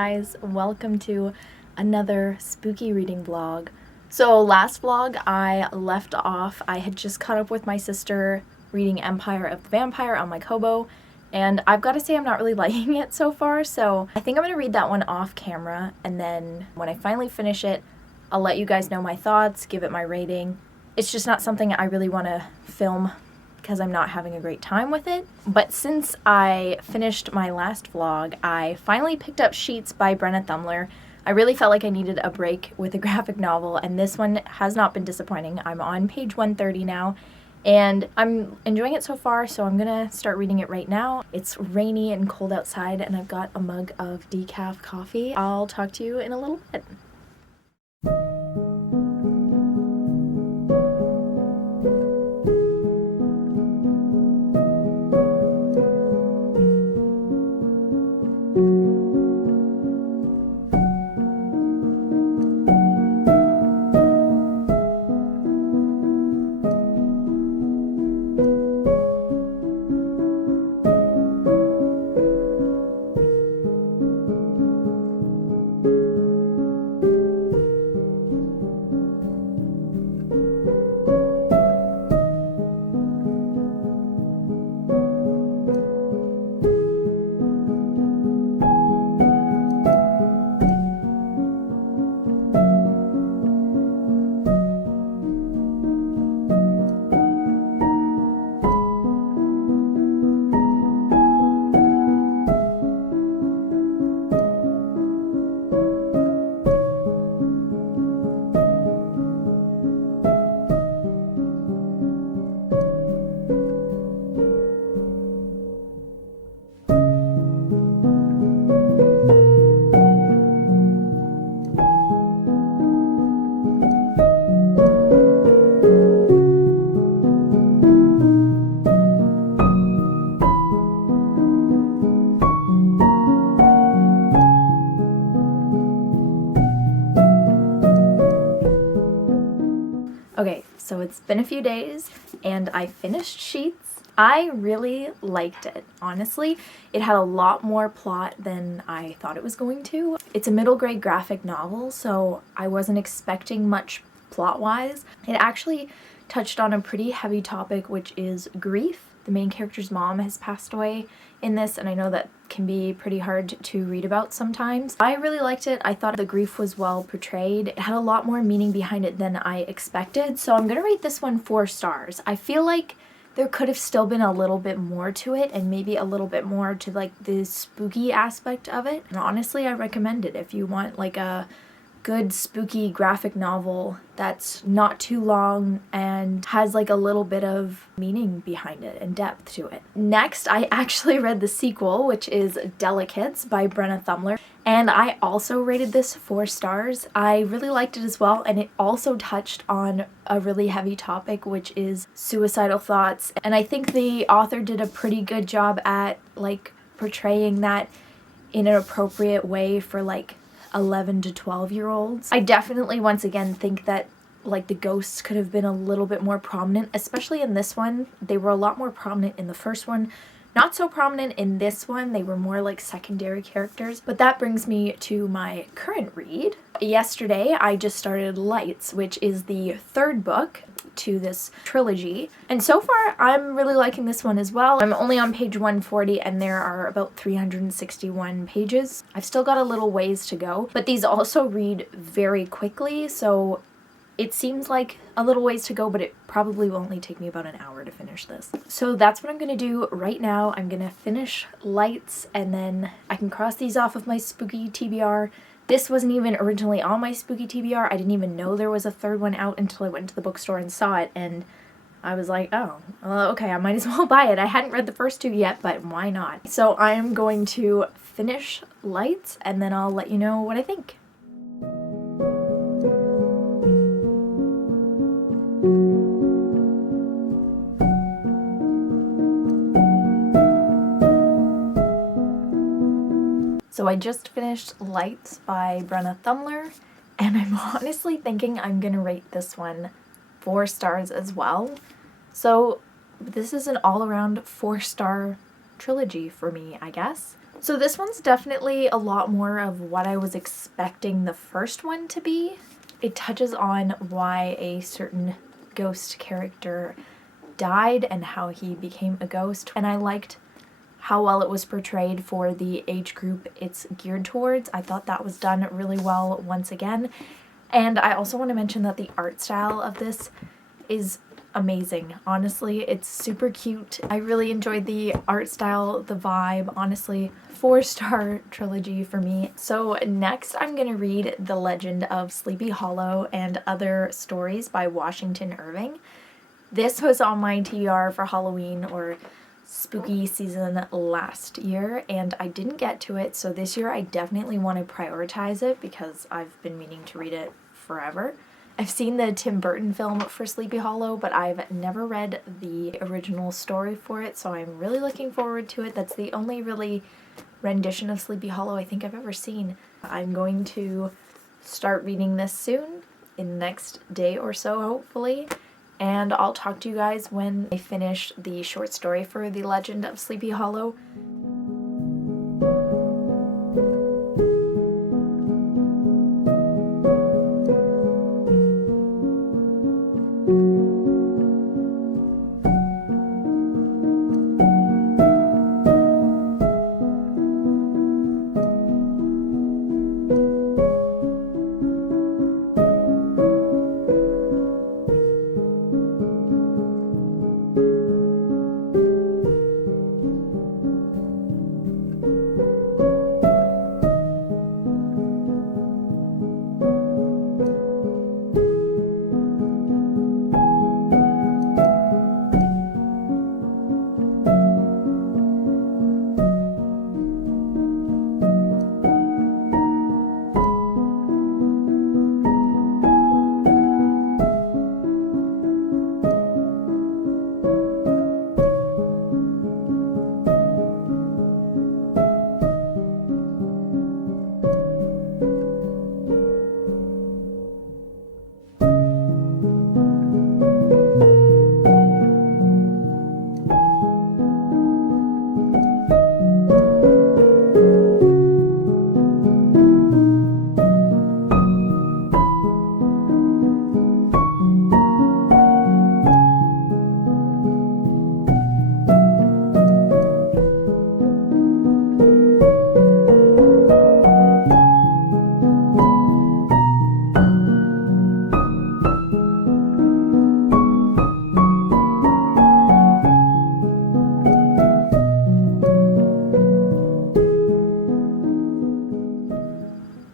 guys, welcome to another spooky reading vlog. So last vlog I left off, I had just caught up with my sister reading Empire of the Vampire on my Kobo, and I've got to say I'm not really liking it so far, so I think I'm going to read that one off camera, and then when I finally finish it, I'll let you guys know my thoughts, give it my rating. It's just not something I really want to film because I'm not having a great time with it. But since I finished my last vlog, I finally picked up Sheets by Brenna Thummler. I really felt like I needed a break with a graphic novel, and this one has not been disappointing. I'm on page 130 now, and I'm enjoying it so far, so I'm gonna start reading it right now. It's rainy and cold outside, and I've got a mug of decaf coffee. I'll talk to you in a little bit. Okay, so it's been a few days and I finished Sheets. I really liked it, honestly. It had a lot more plot than I thought it was going to. It's a middle grade graphic novel, so I wasn't expecting much plot-wise. It actually touched on a pretty heavy topic, which is grief. The main character's mom has passed away in this, and I know that can be pretty hard to read about sometimes. I really liked it. I thought the grief was well portrayed. It had a lot more meaning behind it than I expected, so I'm gonna rate this one 4 stars. I feel like there could have still been a little bit more to it, and maybe a little bit more to like the spooky aspect of it. And honestly, I recommend it if you want like a good spooky graphic novel that's not too long and has like a little bit of meaning behind it and depth to it. Next, I actually read the sequel, which is Delicates by Brenna Thummler, and I also rated this 4 stars. I really liked it as well, and it also touched on a really heavy topic, which is suicidal thoughts, and I think the author did a pretty good job at like portraying that in an appropriate way for like 11 to 12-year-olds. I definitely once again think that like the ghosts could have been a little bit more prominent, especially in this one. They were a lot more prominent in the first one, not so prominent in this one. They were more like secondary characters. But that brings me to my current read. Yesterday I just started Lights, which is the 3rd book to this trilogy, and so far I'm really liking this one as well. I'm only on page 140 and there are about 361 pages. I've still got a little ways to go, but these also read very quickly, so it seems like a little ways to go, but it probably will only take me about an hour to finish this. So that's what I'm gonna do right now. I'm gonna finish Lights, and then I can cross these off of my spooky TBR. This wasn't even originally on my spooky TBR. I didn't even know there was a 3rd one out until I went to the bookstore and saw it, and I was like, oh, well, okay, I might as well buy it. I hadn't read the first 2 yet, but why not? So I am going to finish Lights, and then I'll let you know what I think. So I just finished Lights by Brenna Thummler, and I'm honestly thinking I'm gonna rate this one 4 stars as well. So this is an all-around 4-star trilogy for me, I guess. So this one's definitely a lot more of what I was expecting the first one to be. It touches on why a certain ghost character died and how he became a ghost, and I liked how well it was portrayed for the age group it's geared towards. I thought that was done really well once again. And I also want to mention that the art style of this is amazing. Honestly, it's super cute. I really enjoyed the art style, the vibe. Honestly, 4-star trilogy for me. So next I'm gonna read The Legend of Sleepy Hollow and Other Stories by Washington Irving. This was on my TBR for Halloween or spooky season last year, and I didn't get to it, so this year I definitely want to prioritize it because I've been meaning to read it forever. I've seen the Tim Burton film for Sleepy Hollow, but I've never read the original story for it, so I'm really looking forward to it. That's the only really rendition of Sleepy Hollow I think I've ever seen. I'm going to start reading this soon, in the next day or so, hopefully. And I'll talk to you guys when I finish the short story for The Legend of Sleepy Hollow.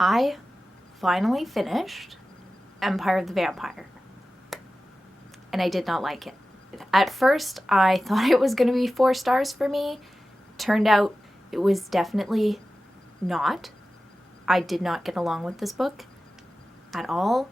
I finally finished Empire of the Vampire, and I did not like it. At first, I thought it was going to be 4 stars for me. Turned out it was definitely not. I did not get along with this book at all.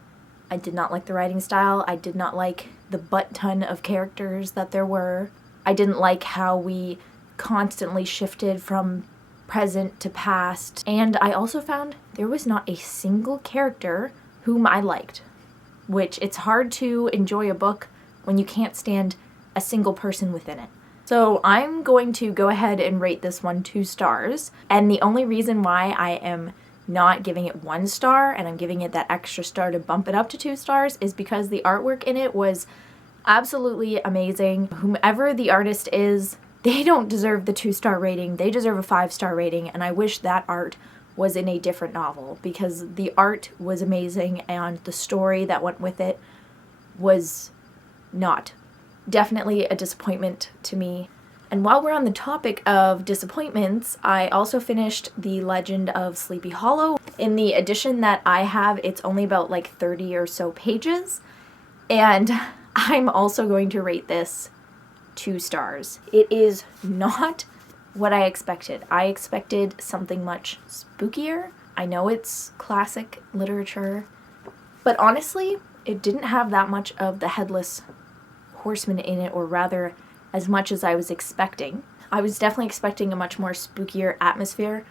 I did not like the writing style. I did not like the butt-ton of characters that there were. I didn't like how we constantly shifted from present to past. And I also found there was not a single character whom I liked, which it's hard to enjoy a book when you can't stand a single person within it. So I'm going to go ahead and rate this one 2 stars. And the only reason why I am not giving it 1 star and I'm giving it that extra star to bump it up to 2 stars is because the artwork in it was absolutely amazing. Whomever the artist is, they don't deserve the 2-star rating. They deserve a 5-star rating, and I wish that art was in a different novel because the art was amazing and the story that went with it was not. Definitely a disappointment to me. And while we're on the topic of disappointments, I also finished The Legend of Sleepy Hollow. In the edition that I have, it's only about like 30 or so pages, and I'm also going to rate this 2 stars. It is not what I expected. I expected something much spookier. I know it's classic literature, but honestly, it didn't have that much of the Headless Horseman in it, or rather, as much as I was expecting. I was definitely expecting a much more spookier atmosphere,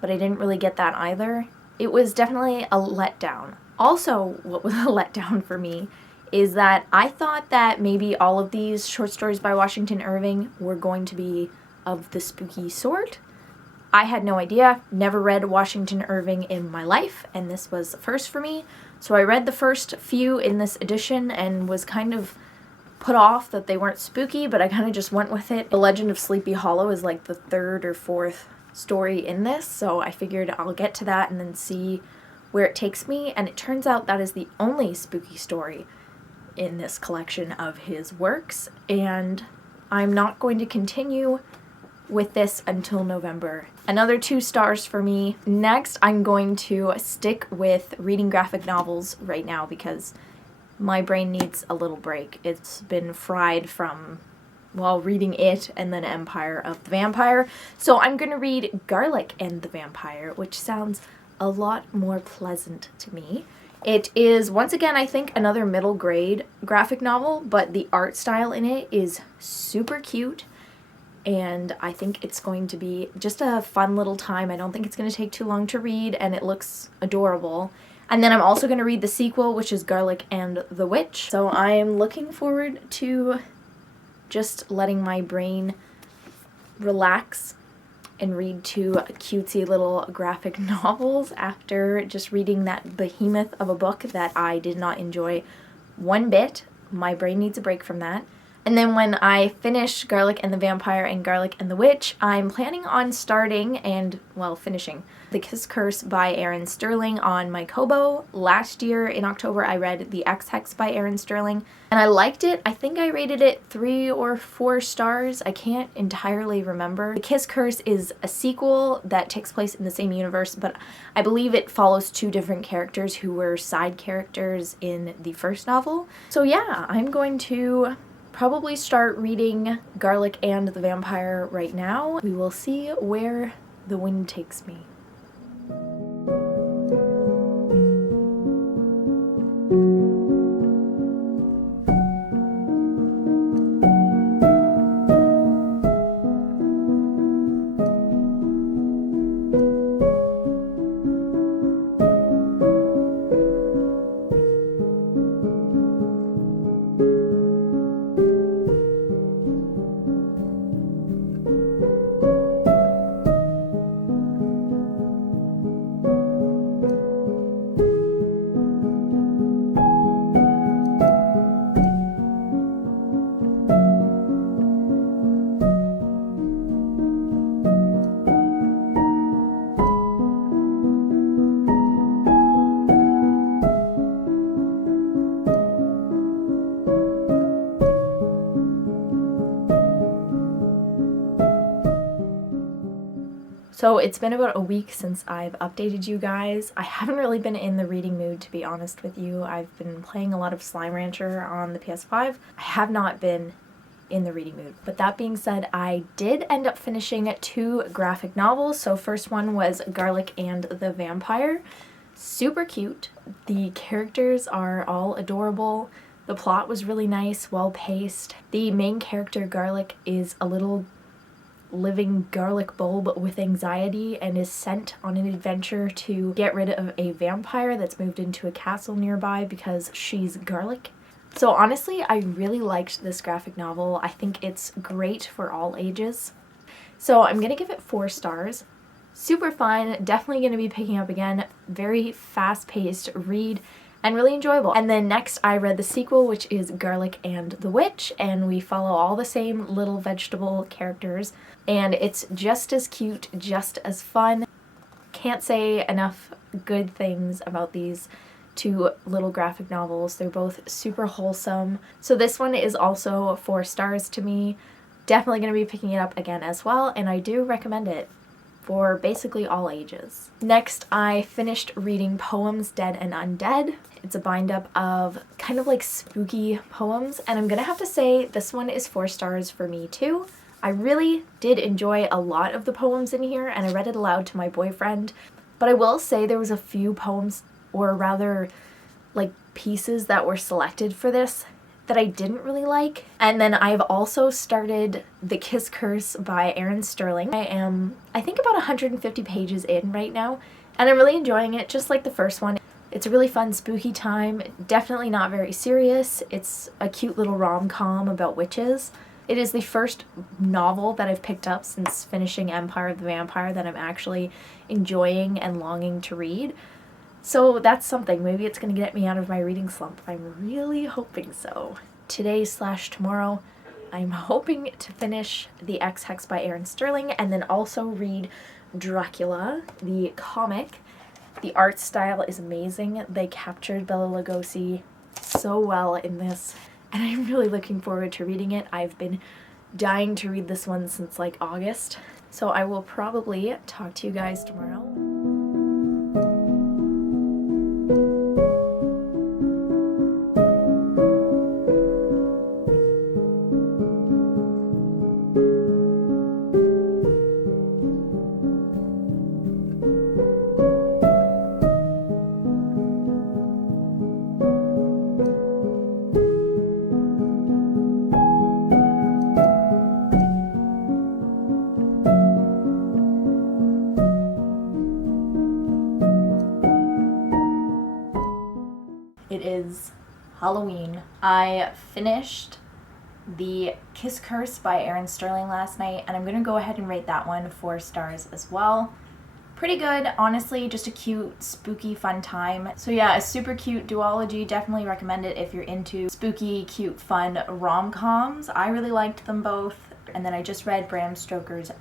but I didn't really get that either. It was definitely a letdown. Also, what was a letdown for me is that I thought that maybe all of these short stories by Washington Irving were going to be of the spooky sort, I had no idea, never read Washington Irving in my life, and this was the first for me. So I read the first few in this edition and was kind of put off that they weren't spooky, but I kind of just went with it. The Legend of Sleepy Hollow is like the third or fourth story in this, so I figured I'll get to that and then see where it takes me, and it turns out that is the only spooky story in this collection of his works, and I'm not going to continue with this until November. Another 2 stars for me. Next, I'm going to stick with reading graphic novels right now because my brain needs a little break. It's been fried from, well, reading It and then Empire of the Vampire. So I'm gonna read Garlic and the Vampire, which sounds a lot more pleasant to me. It is, once again, I think another middle grade graphic novel, but the art style in it is super cute, and I think it's going to be just a fun little time. I don't think it's going to take too long to read, and it looks adorable. And then I'm also going to read the sequel, which is Garlic and the Witch. So I am looking forward to just letting my brain relax and read 2 cutesy little graphic novels after just reading that behemoth of a book that I did not enjoy one bit. My brain needs a break from that. And then when I finish Garlic and the Vampire and Garlic and the Witch, I'm planning on starting and, well, finishing The Kiss Curse by Erin Sterling on my Kobo. Last year in October I read The X-Hex by Erin Sterling and I liked it. I think I rated it 3 or 4 stars. I can't entirely remember. The Kiss Curse is a sequel that takes place in the same universe, but I believe it follows 2 different characters who were side characters in the first novel. So yeah, I'm going to probably start reading Garlic and the Vampire right now. We will see where the wind takes me. So it's been about a week since I've updated you guys. I haven't really been in the reading mood, to be honest with you. I've been playing a lot of Slime Rancher on the PS5. I have not been in the reading mood. But that being said, I did end up finishing 2 graphic novels. So first one was Garlic and the Vampire. Super cute. The characters are all adorable. The plot was really nice, well-paced. The main character, Garlic, is a little living garlic bulb with anxiety and is sent on an adventure to get rid of a vampire that's moved into a castle nearby because she's garlic. So honestly, I really liked this graphic novel. I think it's great for all ages. So I'm gonna give it 4 stars. Super fun, definitely gonna be picking up again. Very fast-paced read and really enjoyable. And then next I read the sequel, which is Garlic and the Witch, and we follow all the same little vegetable characters, and it's just as cute, just as fun. Can't say enough good things about these 2 little graphic novels. They're both super wholesome. So this one is also 4 stars to me. Definitely going to be picking it up again as well, and I do recommend it for basically all ages. Next, I finished reading Poems, Dead and Undead. It's a bind-up of kind of like spooky poems, and I'm gonna have to say this one is 4 stars for me too. I really did enjoy a lot of the poems in here, and I read it aloud to my boyfriend, but I will say there was a few poems, or rather like pieces that were selected for this that I didn't really like. And then I've also started The Kiss Curse by Erin Sterling. I am, I think, about 150 pages in right now, and I'm really enjoying it, just like the first one. It's a really fun, spooky time, definitely not very serious. It's a cute little rom-com about witches. It is the first novel that I've picked up since finishing Empire of the Vampire that I'm actually enjoying and longing to read. So that's something. Maybe it's going to get me out of my reading slump. I'm really hoping so. Today/tomorrow, I'm hoping to finish The Ex-Hex by Erin Sterling and then also read Dracula, the comic. The art style is amazing. They captured Bela Lugosi so well in this, and I'm really looking forward to reading it. I've been dying to read this one since like August, so I will probably talk to you guys tomorrow. It is Halloween. I finished The Kiss Curse by Erin Sterling last night, and I'm gonna go ahead and rate that one 4 stars as well. Pretty good, honestly, just a cute, spooky, fun time. So yeah, a super cute duology. Definitely recommend it if you're into spooky, cute, fun rom-coms. I really liked them both. And then I just read Bram Stoker's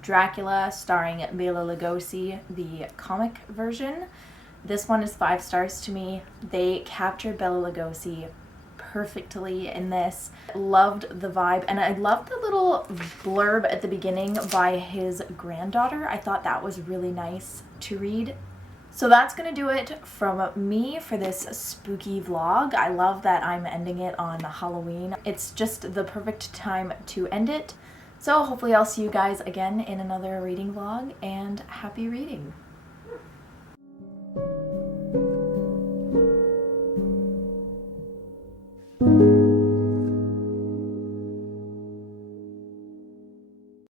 Dracula, starring Bela Lugosi, the comic version. This one is 5 stars to me. They captured Bela Lugosi perfectly in this. Loved the vibe, and I loved the little blurb at the beginning by his granddaughter. I thought that was really nice to read. So that's gonna do it from me for this spooky vlog. I love that I'm ending it on Halloween. It's just the perfect time to end it. So hopefully I'll see you guys again in another reading vlog, and happy reading.